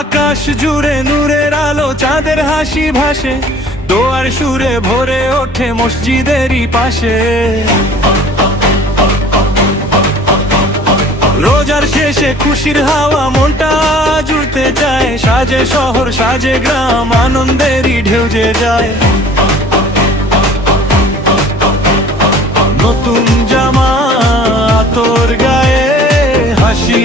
আকাশ জুড়ে নূরের আলো, চাঁদের হাসি ভাসে, দোয়ার সুরে ভরে ওঠে মসজিদেরই পাশে। রোজার শেষে খুশির হাওয়া মনটা জুড়তে যায়, সাজে শহর সাজে গ্রাম, আনন্দেরই ঢেউ যে যায়। নতুন জামা তোর গায়ে, হাসি